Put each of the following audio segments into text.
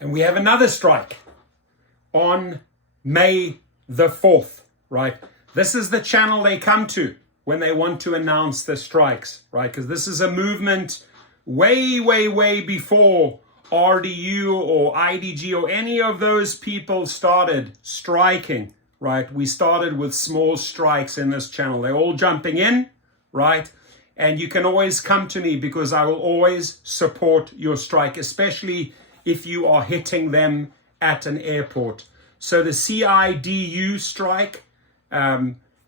And we have another strike on May the 4th, right? This is the channel they come to when they want to announce the strikes, right? Because this is a movement way, way, way before RDU or IDG or any of those people started striking, right? We started with small strikes in this channel. They're all jumping in, right? And you can always come to me because I will always support your strike, especially if you are hitting them at an airport. So the CIDU strike,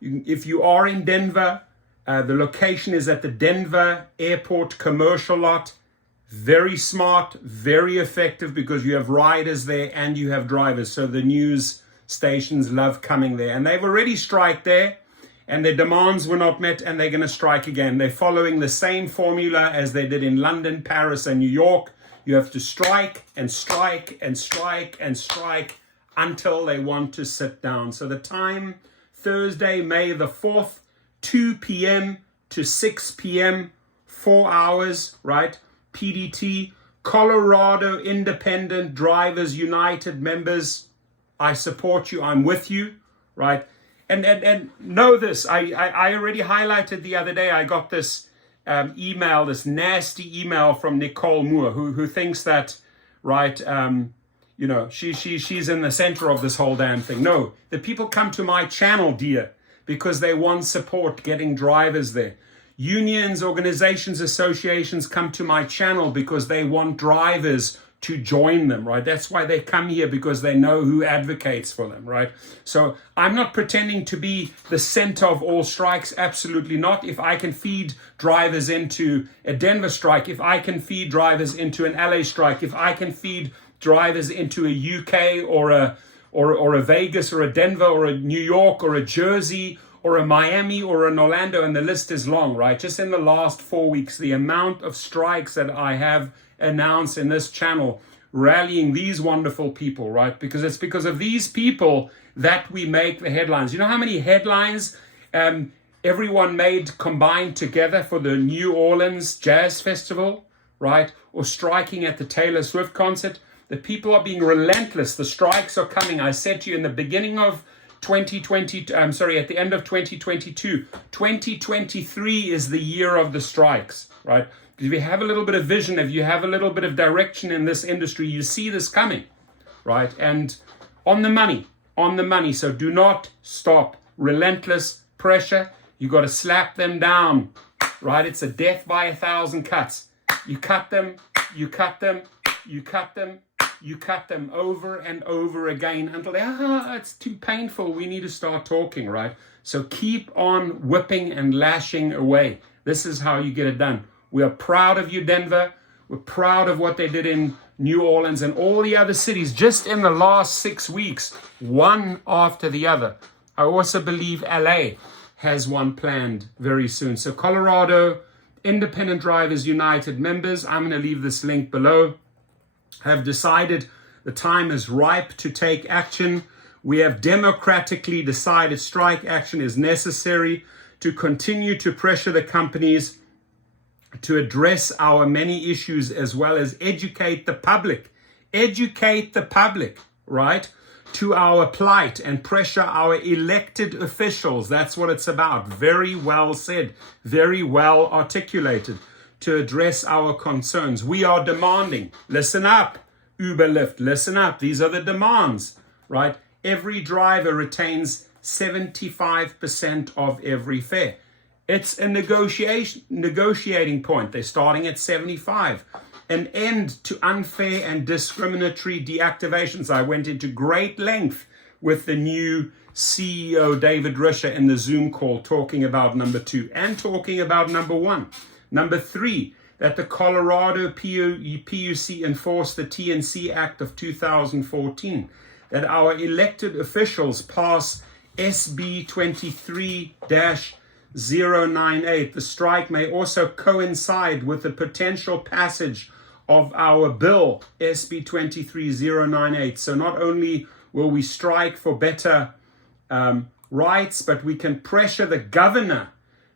if you are in Denver, the location is at the Denver Airport commercial lot. Very smart, very effective because you have riders there and you have drivers. So the news stations love coming there. And they've already striked there and their demands were not met and they're going to strike again. They're following the same formula as they did in London, Paris, and New York. You have to strike and strike and strike and strike until they want to sit down. So the time, Thursday, May the 4th, 2 p.m. to 6 p.m., 4 hours, right? PDT, Colorado Independent Drivers United members, I support you, I'm with you, right? And know this, I already highlighted the other day, I got this email, this nasty email from Nicole Moore, who thinks that, right, you know, she's in the center of this whole damn thing. No, the people come to my channel, dear, because they want support getting drivers there. Unions, organizations, associations come to my channel because they want drivers to join them, right? That's why they come here, because they know who advocates for them, right? So I'm not pretending to be the center of all strikes, absolutely not. If I can feed drivers into a Denver strike, if I can feed drivers into an LA strike, if I can feed drivers into a UK or a Vegas or a Denver or a New York or a Jersey or a Miami or an Orlando, and the list is long, right? Just in the last 4 weeks, the amount of strikes that I have announced in this channel, rallying these wonderful people, right? Because it's because of these people that we make the headlines. You know how many headlines everyone made combined together for the New Orleans Jazz Festival, right? Or striking at the Taylor Swift concert? The people are being relentless. The strikes are coming. I said to you in the beginning of 2020, at the end of 2022, 2023 is the year of the strikes, right? Because if you have a little bit of vision, if you have a little bit of direction in this industry, you see this coming, right? And on the money. So do not stop. Relentless pressure. You got to slap them down, right? It's a death by 1,000 cuts. You cut them, you cut them, you cut them, you cut them over and over again until it's too painful. We need to start talking, right? So keep on whipping and lashing away. This is how you get it done. We are proud of you, Denver. We're proud of what they did in New Orleans and all the other cities just in the last 6 weeks, one after the other. I also believe LA has one planned very soon. So Colorado Independent Drivers United members, I'm going to leave this link below, have decided the time is ripe to take action. We have democratically decided strike action is necessary to continue to pressure the companies to address our many issues, as well as educate the public, right, to our plight, and pressure our elected officials. That's what it's about. Very well said, very well articulated, to address our concerns. We are demanding, listen up, Uber, Lyft, listen up. These are the demands, right? Every driver retains 75% of every fare. It's a negotiating point. They're starting at 75. An end to unfair and discriminatory deactivations. I went into great length with the new CEO, David Risher, in the Zoom call, talking about number 2 and talking about number 1. Number 3, that the Colorado PUC enforced the TNC Act of 2014. That our elected officials pass SB 23-098. The strike may also coincide with the potential passage of our bill, SB 23-098. So not only will we strike for better rights, but we can pressure the governor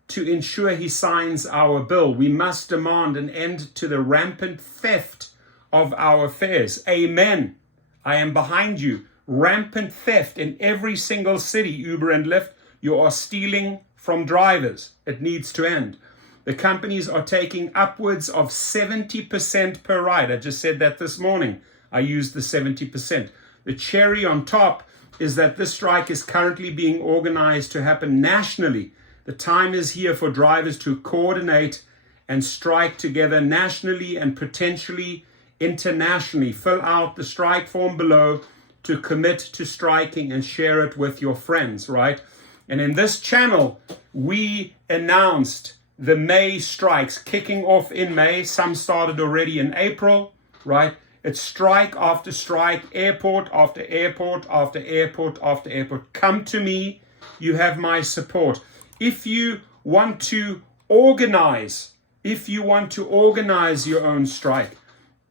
to ensure he signs our bill. We must demand an end to the rampant theft of our fares. Amen. I am behind you. Rampant theft in every single city, Uber and Lyft. You are stealing from drivers. It needs to end. The companies are taking upwards of 70% per ride. I just said that this morning. I used the 70%. The cherry on top is that this strike is currently being organized to happen nationally. The time is here for drivers to coordinate and strike together nationally and potentially internationally. Fill out the strike form below to commit to striking and share it with your friends, right? And in this channel, we announced the May strikes kicking off in May. Some started already in April, right? It's strike after strike, airport after airport after airport after airport. Come to me. You have my support. If you want to organize your own strike,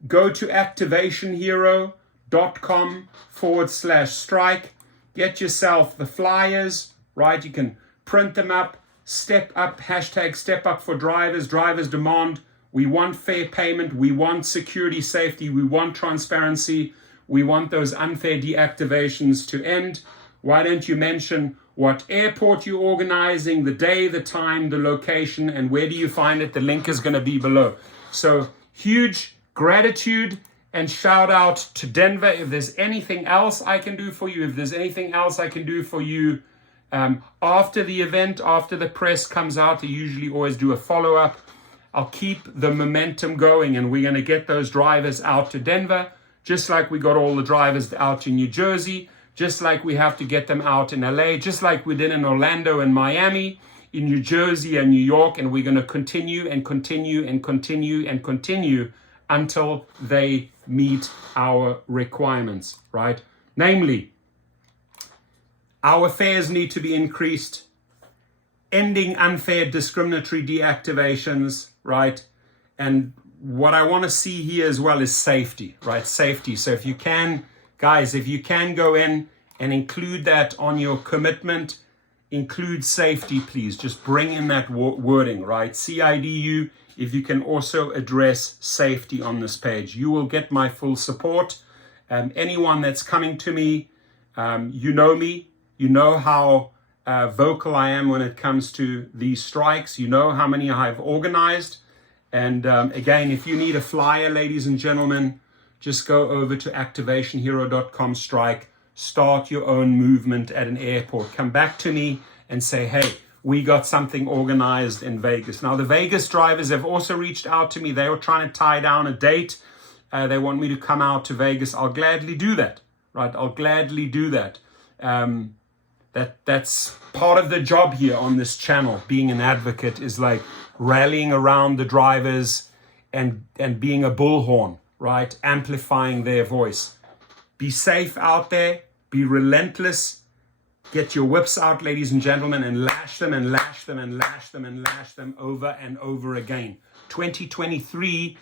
go to activationhero.com/strike. Get yourself the flyers, right? You can print them up. Step up, hashtag step up for drivers. Drivers demand. We want fair payment. We want security, safety. We want transparency. We want those unfair deactivations to end. Why don't you mention what airport you're organizing, the day, the time, the location, and where do you find it? The link is going to be below. So huge gratitude and shout out to Denver. If there's anything else I can do for you, after the event, after the press comes out, they usually always do a follow-up. I'll keep the momentum going, and we're going to get those drivers out to Denver, just like we got all the drivers out to New Jersey, just like we have to get them out in LA, just like we did in Orlando and Miami, in New Jersey and New York, and we're going to continue and continue and continue and continue until they meet our requirements, right? Namely, our fares need to be increased, ending unfair discriminatory deactivations, right? And what I want to see here as well is safety, right? Safety. So if you can, guys, if you can go in and include that on your commitment, include safety, please. Just bring in that wording, right? CIDU, if you can also address safety on this page. You will get my full support. Anyone that's coming to me, you know me. You know how vocal I am when it comes to these strikes. You know how many I've organized. And again, if you need a flyer, ladies and gentlemen, just go over to activationhero.com strike. Start your own movement at an airport. Come back to me and say, hey, we got something organized in Vegas. Now, the Vegas drivers have also reached out to me. They were trying to tie down a date. They want me to come out to Vegas. I'll gladly do that, right? I'll gladly do that. That's part of the job here on this channel. Being an advocate is like rallying around the drivers and being a bullhorn, right? Amplifying their voice. Be safe out there. Be relentless. Get your whips out, ladies and gentlemen, and lash them and lash them and lash them and lash them over and over again. 2023,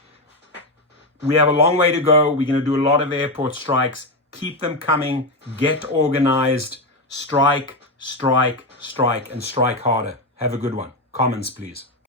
we have a long way to go. We're going to do a lot of airport strikes. Keep them coming. Get organized. Strike, strike, strike, and strike harder. Have a good one. Comments, please.